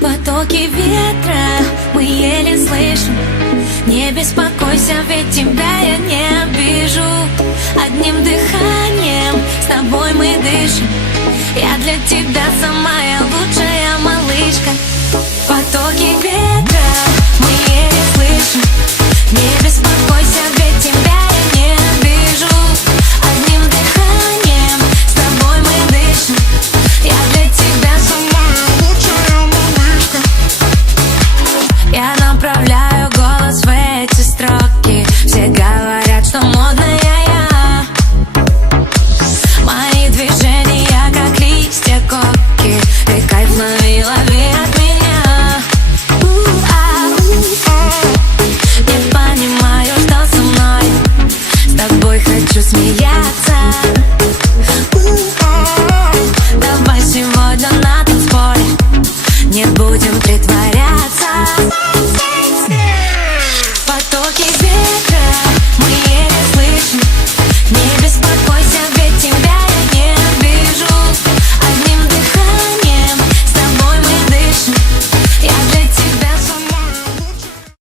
Потоки ветра мы еле слышим. Не беспокойся, ведь тебя я не обижу. Одним дыханием с тобой мы дышим. Я для тебя самая лучшая малышка. Потоки ветра мы еле слышим. Не беспокойся, ведь тебя я не обижу. Одним дыханием с тобой мы дышим. Я для тебя самая лучшая малышка. Я направляю голос в эти строки. Все говорят, что модная я. Мои движения как листья коки. И кайф лови, лови от меня. Не понимаю, что со мной. С тобой хочу смеяться. Давай сегодня на танцполе. Не будем притворяться.